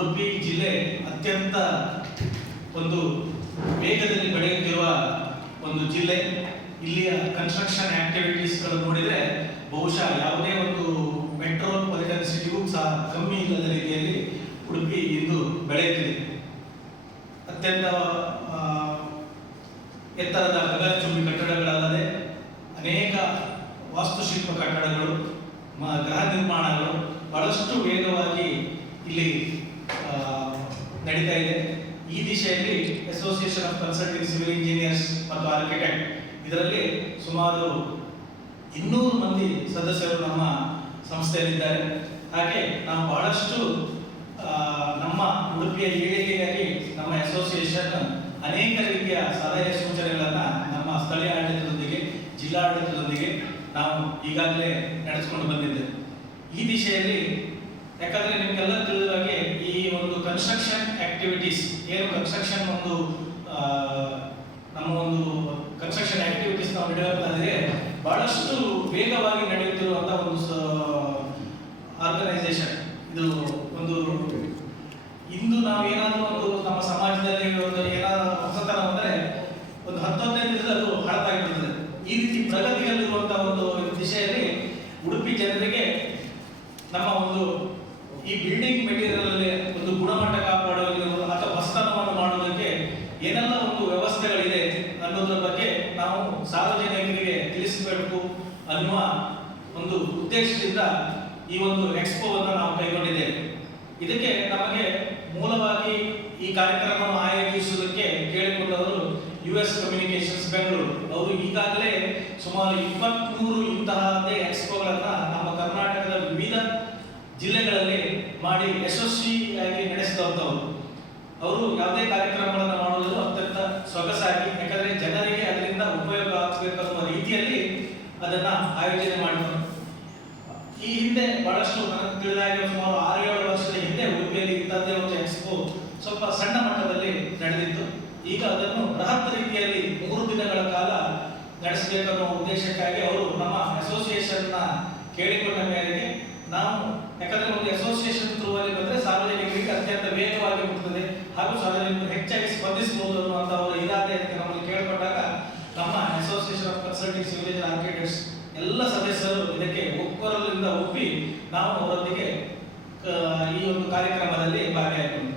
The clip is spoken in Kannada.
ಉಡುಪಿ ಜಿಲ್ಲೆ ಅತ್ಯಂತ ಒಂದು ವೇಗದಲ್ಲಿ ಬೆಳೆಯುತ್ತಿರುವ ಒಂದು ಜಿಲ್ಲೆ. ಇಲ್ಲಿಯ ಕನ್ಸ್ಟ್ರಕ್ಷನ್ ಆಕ್ಟಿವಿಟೀಸ್ಗಳು ನೋಡಿದರೆ ಬಹುಶಃ ಯಾವುದೇ ಒಂದು ಮೆಟ್ರೋಪಾಲಿಟನ್ ಸಿಟಿಗೂ ಸಹ ಕಮ್ಮಿ ಇಲ್ಲದ ರೀತಿಯಲ್ಲಿ ಉಡುಪಿ ಇಂದು ಬೆಳೆಯುತ್ತಿದೆ. ಅತ್ಯಂತ ಎತ್ತರದ ಗಗನಚುಂಬಿ ಕಟ್ಟಡಗಳಲ್ಲದೆ ಅನೇಕ ವಾಸ್ತುಶಿಲ್ಪ ಕಟ್ಟಡಗಳು ಗೃಹ ನಿರ್ಮಾಣಗಳು ಬಹಳಷ್ಟು ವೇಗವಾಗಿ ಇಲ್ಲಿ ನಡೀತಾ ಇದೆ. ಈ ದಿಶೆಯಲ್ಲಿ association of consulting civil engineers ಮತ್ತು ಆರ್ಕಿಟೆಕ್ಟ್ ಇದರಲ್ಲಿ ಸುಮಾರು ಇನ್ನೂರು ಮಂದಿ ಸದಸ್ಯರು ನಮ್ಮ ಸಂಸ್ಥೆಯಲ್ಲಿದ್ದಾರೆ. ಹಾಗೆ ನಾವು ಬಹಳಷ್ಟು ನಮ್ಮ ಉಡುಪಿಯ ಏಳಿಗೆಗಾಗಿ ನಮ್ಮ ಅಸೋಸಿಯೇಷನ್ ಅನೇಕ ರೀತಿಯ ಸಲಹೆ ಸೂಚನೆಗಳನ್ನು ನಮ್ಮ ಸ್ಥಳೀಯ ಆಡಳಿತದೊಂದಿಗೆ ಜಿಲ್ಲಾಡಳಿತದೊಂದಿಗೆ ನಾವು ಈಗಾಗಲೇ ನಡೆಸಿಕೊಂಡು ಬಂದಿದ್ದೇವೆ. ಈ ದಿಶೆಯಲ್ಲಿ ಯಾಕಂದ್ರೆ ನಿಮ್ಗೆಲ್ಲ ತಿಳಿದ ಹಾಗೆ ಈ ಒಂದು ಕನ್ಸ್ಟ್ರಕ್ಷನ್ ಆಕ್ಟಿವಿಟೀಸ್ ಏನು ಕನ್ಸ್ಟ್ರಕ್ಷನ್ ಒಂದು ನಮ್ಮ ಒಂದು ಕನ್ಸ್ಟ್ರಕ್ಷನ್ ಆಕ್ಟಿವಿಟೀಸ್ ನಾವು ನಡೆಯಬೇಕಾದ್ರೆ ಬಹಳಷ್ಟು ವೇಗವಾಗಿ ನಡೆಯುತ್ತಿರುವಂತಹ ಒಂದು ಆರ್ಗನೈಸೇಷನ್ ಇದು ಒಂದು ಇಂದು ನಾವು ಏನಾದರೂ ಒಂದು ನಮ್ಮ ಸಮಾಜದಲ್ಲಿ ಒಂದು ಏನಾದರೂ ಹೊಸತನ ಬಂದರೆ ಒಂದು ಹತ್ತೊಂದನೇ ದಿನದಲ್ಲಿ ಅದು ಹಳತಾಗಿರ್ತದೆ. ಈ ರೀತಿ ಪ್ರಗತಿಯಲ್ಲಿರುವಂತಹ ಒಂದು ದಿಶೆಯಲ್ಲಿ ಉಡುಪಿ ಜನರಿಗೆ ನಮ್ಮ ಒಂದು ಈ ಬಿಲ್ಡಿಂಗ್ ಮೆಟೀರಿಯಲ್ ಅಲ್ಲಿ ಒಂದು ಗುಣಮಟ್ಟ ಕಾಪಾಡೋದಕ್ಕೆ ಅಥವಾ ಹೊಸತನವನ್ನು ಮಾಡೋದಕ್ಕೆ ಏನೆಲ್ಲ ಒಂದು ವ್ಯವಸ್ಥೆಗಳಿದೆ ಅನ್ನೋದ್ರ ಬಗ್ಗೆ ನಾವು ಸಾರ್ವಜನಿಕರಿಗೆ ತಿಳಿಸಬೇಕು ಅನ್ನುವ ಒಂದು ಉದ್ದೇಶದಿಂದ ಈ ಒಂದು ಎಕ್ಸ್ಪೋವನ್ನು ನಾವು ಕೈಗೊಂಡಿದ್ದೇವೆ. ಇದಕ್ಕೆ ನಮಗೆ ಮೂಲವಾಗಿ ಈ ಕಾರ್ಯಕ್ರಮವನ್ನು ಆಯೋಜಿಸುವುದಕ್ಕೆ ಕೇಳಿಕೊಂಡವರು ಯು ಎಸ್ ಕಮ್ಯುನಿಕೇಶನ್ಸ್ ಬೆಂಗಳೂರು ಅವರು ಈಗಾಗಲೇ ಸುಮಾರು ಇಪ್ಪತ್ಮೂರು ಇಂತಹದ್ದೇ ಎಕ್ಸ್ಪೋಗಳನ್ನು ನಮ್ಮ ಕರ್ನಾಟಕದ ವಿವಿಧ ಜಿಲ್ಲೆಗಳಲ್ಲಿ ಮಾಡಿ ಯಶಸ್ವಿಯಾಗಿ ನಡೆಸಿದಂಥವರು ಅವರು ಯಾವುದೇ ಕಾರ್ಯಕ್ರಮಗಳನ್ನು ಮಾಡುವುದು ಅತ್ಯಂತ ಸೊಗಸಾಗಿ, ಯಾಕಂದ್ರೆ ಜನರಿಗೆ ಅದರಿಂದ ಉಪಯೋಗ ಆಗಬೇಕನ್ನುವ ರೀತಿಯಲ್ಲಿ ಅದನ್ನ ಆಯೋಜನೆ ಮಾಡಿದರು. ಈ ಹಿಂದೆ ಬಹಳಷ್ಟು ನನಗೆ ತಿಳಿದಾಗೆ ಸುಮಾರು ಆರು ಏಳು ವರ್ಷದ ಹಿಂದೆ ಉಡುಪಿಯಲ್ಲಿ ಇಂಥದ್ದೇ ಒಂದು ಎಕ್ಸ್ಪೋ ಸ್ವಲ್ಪ ಸಣ್ಣ ಮಟ್ಟದಲ್ಲಿ ನಡೆದಿತ್ತು. ಈಗ ಅದನ್ನು ಬೃಹತ್ ರೀತಿಯಲ್ಲಿ ಮೂರು ದಿನಗಳ ಕಾಲ ನಡೆಸಬೇಕನ್ನೋ ಉದ್ದೇಶಕ್ಕಾಗಿ ಅವರು ನಮ್ಮ ಅಸೋಸಿಯೇಷನ್ನ ಕೇಳಿಕೊಂಡ ಮೇರೆಗೆ ನಾವು ಯಾಕಂದ್ರೆ ಒಂದು ಅಸೋಸಿಯೇಷನ್ ಥ್ರೂ ಅಲ್ಲಿ ಬಂದ್ರೆ ಸಾರ್ವಜನಿಕರಿಗೆ ಅತ್ಯಂತ ಮುಟ್ತದೆ ಹಾಗೂ ಸಾರ್ವಜನಿಕರು ಹೆಚ್ಚಾಗಿ ಸ್ಪಂದಿಸಬಹುದು ಅನ್ನುವಂಥ ಒಂದು ಅಂತ ನಮ್ಮಲ್ಲಿ ಕೇಳ್ಕೊಂಡಾಗ ನಮ್ಮ ಅಸೋಸಿಯೇಷನ್ ಆಫ್ ಕನ್ಸಲ್ಟಿಂಗ್ ಸಿವಿಲೇಜ್ ಆರ್ಕಿಟೆಕ್ಟ್ಸ್ ಎಲ್ಲ ಸದಸ್ಯರು ಇದಕ್ಕೆ ಒಕ್ಕೊರಲಿಂದ ಒಪ್ಪಿ ನಾವು ಅವರೊಂದಿಗೆ ಈ ಒಂದು ಕಾರ್ಯಕ್ರಮದಲ್ಲಿ ಭಾಗಿಯಾಗಿದ್ದೇವೆ